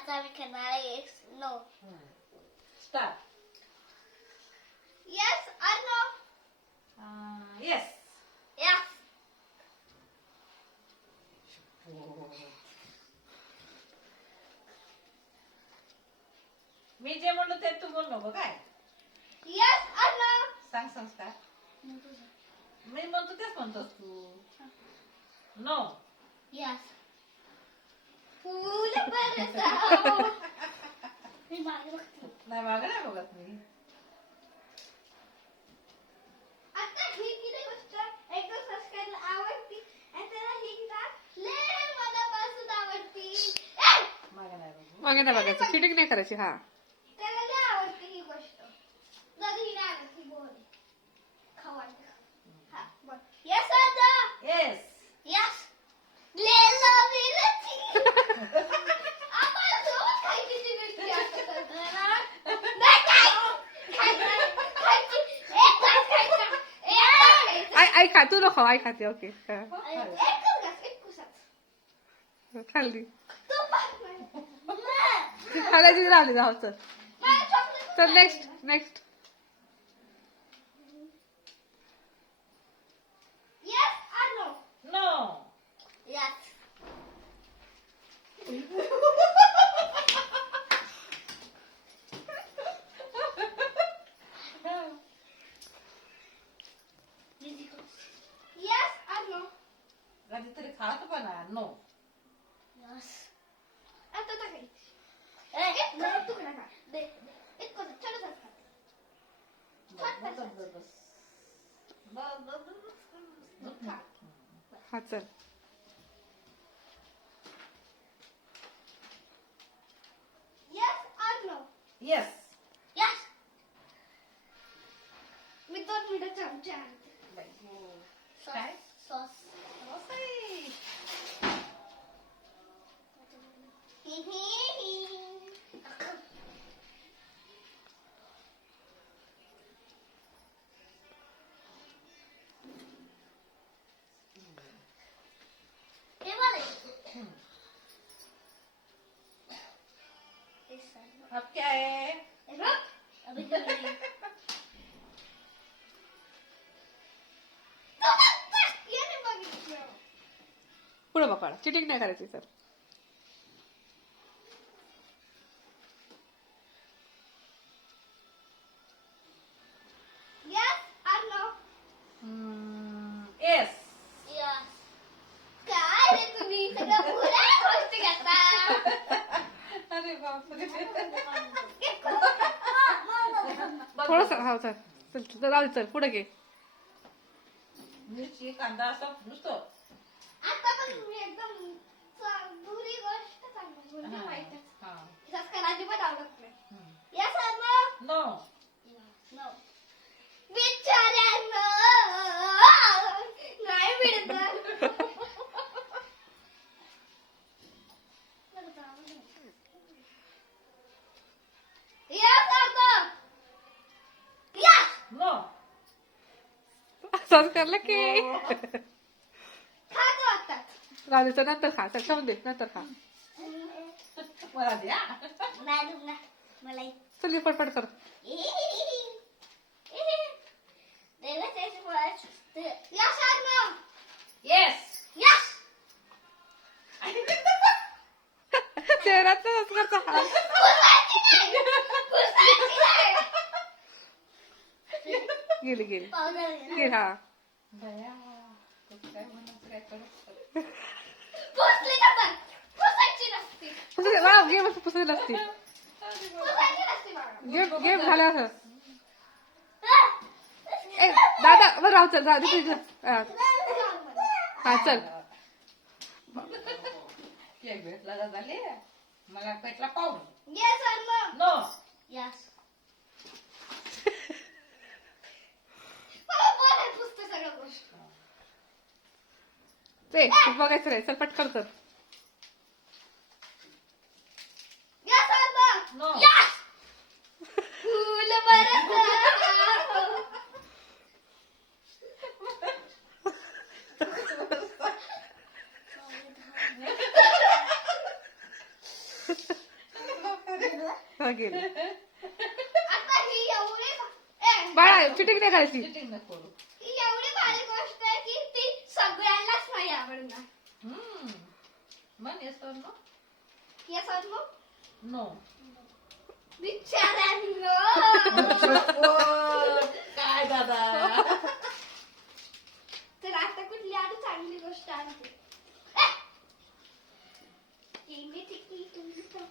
आता आम्ही खेळणार आहे no. Start. Yes or no? Yes. Yes. मी जे म्हणलो ते तू बोल नको काय. Yes or no? सांग संस्कार. मी म्हणतो तेच म्हणतोस तू. नो. Yes. फूल बरसाओ. मी मागे बघते. नाही मागं नाही बघत मी. आता ही किती गोष्ट एकदम संस्कारला आवडती आणि त्याला ही किताब लय मनापासून आवडती. मागं नाही बघत. मागे नाही बघायचं, चिटिंग नाही करायची. हा त्याला लय आवडते ही गोष्ट. जरी ही नाही आवडती बोल. खाऊ वाटतं. हा बोल. Yes or no? Yes. Yes. लेलो मिरची. आम्हाला सोबत खायची ती मिरची असं करणार. नाही खायची. एक घास खायचा. एक घास खायचा. आई खा, तू नको आई खाते. ओके एकच घास, एक कुसाच. खाल्ली, तू पण ती खायची राहिली. जाऊ चल मला chocolate चल next. Yes or no? No. Yes. Yes or no? कधीतरी खात पण नो. Yes. आता तर खायची. एक तुकडा खा. दे. एक छोटासा खा. खा. हा चल. Yes or no? Yes. Yes. मी 2 मिनिटं चमचे आणते. काय? सॉस. हे वाले. अब क्या है? रुक. अभी कर रही हूँ. ये नहीं बघितलं. पुढे बघा, चिटिंग नाही करायची sir. Yes or no? Yes. Yes. काय रे तुम्ही सगळं पुऱ्या गोष्टी करता. अरे बापरे. थोडस हा चल चल राहू दे, चल पुढे घे. मिरची कांदा असं नुसतं. आता पण मी एकदम बुरी गोष्ट सांगू म्हणजे माहितच. हा. संस्कार अजिबात आवडत नाही. हम्म. Yes or no? No. No. बिचाऱ्यांनो नाही मिळत. Yes or no? Yes. No. संस्कारला की खा गं आता. राहू दे, चल नंतर खा. चल खाऊन दे, नंतर खा. मला द्या. नाही दुखणार मला. चल ये पटपट कर. Yes or no? Yes. Yes. शहरात संस्कारचा हाल. गेली पावडर गे. हा बया, तू काय म्हणायचं काय कळत. पुसली का पण? पुसायची नसती. वा गेम असं पुसत असते. पुसायची नसती बाळा. गेम झाला असं. ए दादा बरं राहू चल. राहू दे. हा चल. केक भेटला का झाले. मला पेटला पाहून. Yes or no? No. Yes. मला बोलायला पुसतं सगळं गोष्ट. ते बघायचं नाही. चल पटकन कर. Yes or no? No. Yes. फूल बरसाओ. हा गेलं. आता ही एवढी बाळा चिटिंग नाही करायची. चिटिंग नको करू. ही एवढी भारी गोष्ट आहे की ती सगळ्यांनाच नाही आवडणार. मन येस और नो? येस और नो? नो. बिचाऱ्यांनो. काय दादा? तर आता कुठली आणि चांगली गोष्ट आणते. मी टिकली तुमची तर.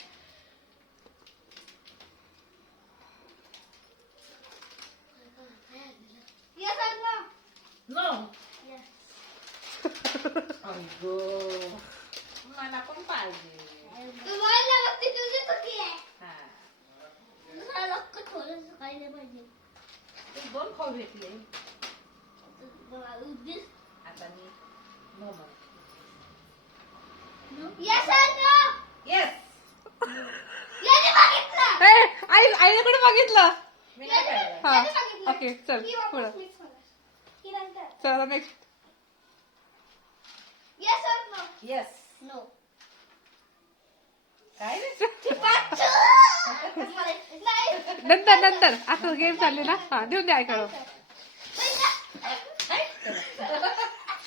येस और नो? नो. येस. अगो मला पण पाहिजे. तू बोलला मग ती तुझी चुकी आहे. हा. दुसरा लोक थोडंसं काही नाही पाहिजे. तू 2 खाऊ भेटले. उद्देश. आता मी नो म्हणते. येस और नो? येस. याने बघितलं. आईने कुठे बघितलं. मी नाही पाहिलं. हा याने बघितलं. ओके चल ही वापस पुढं. मीच होणार. ही नंतर. चला नेक्स्ट. येस और नो? येस. नो. काय रे? नाही. नंतर नंतर आता गेम चालले ना. हा देऊन द्या ऐकायला.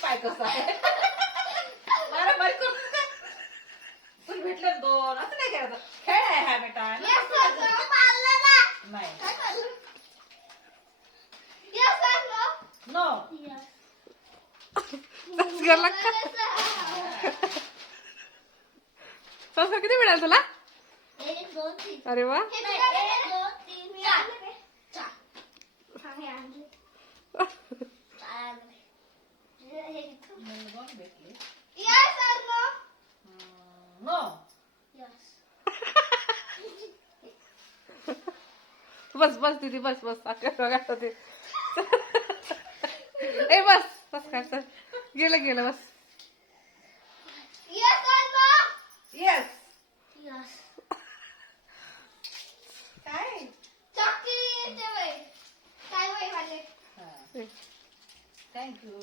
पाय कसा आहे? मला बारीक करून दे. तुला भेटले 2 असं नाही करायचं. खेळ आहे हा बेटा. येस और नो? पाळलं ना. नाही. काय पाळलं? येस और नो? नो. येस. संस्कार लागता. संस्कार किती मिळाल तुला? 1 2 3. अरे वा. 1 2 3 4. 4. हा हे आणले. मला 2 भेटले. येस और नो? नो. येस. बस बस दीदी बस बस आता ते ए बस बस काय चल गेलं गेलं बस. येस और नो? येस. येस. काय? चॉकलेट वय. काय वय माझे? थँक्यू.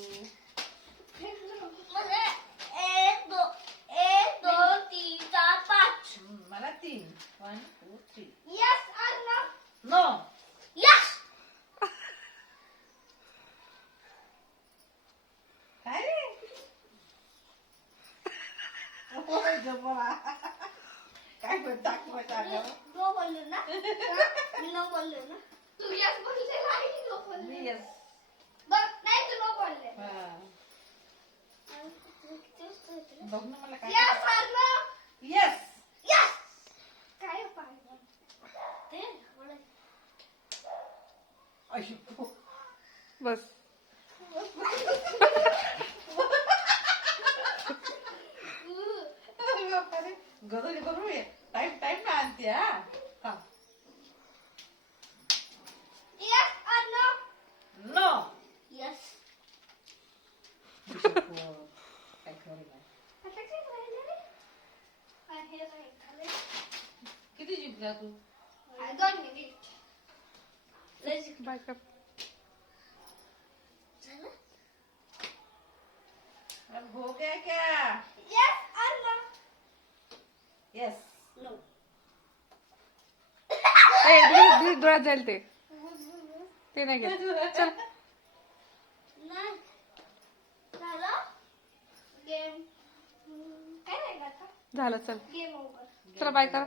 म्हणजे 1 2 3 4 5. मला 3. 1 2 3. येस और नो? नो. येस. काय रे? ओय जबरा. काय म्हणता नो बोललो ना? मी नो बोललो ना? तू येस बोलले नाही नो बोलले. मी येस. बघ नाही तू नो बोलले. बघ ना मला काय. येस और नो? येस. येस. काय पाहिजे? ते बोल. अशो. बस गदोली बरोबर आहे. टाइम टाइम ना आणते हा. हा. येस और नो? नो. येस. काय खरं नाही. आता काय राहिले रे? हे राहिले. किती जिंकला तू? 2 मिनिट. बाय कर. झालं? अब हो गया क्या? येस और नो? येस. नो. ए दीदी डोळ्यात जाईल ते नाही घेत. चल नाही. झालं? गेम. काय राहिलं आता? झालं चल गेम ओव्हर. चला बाय कर.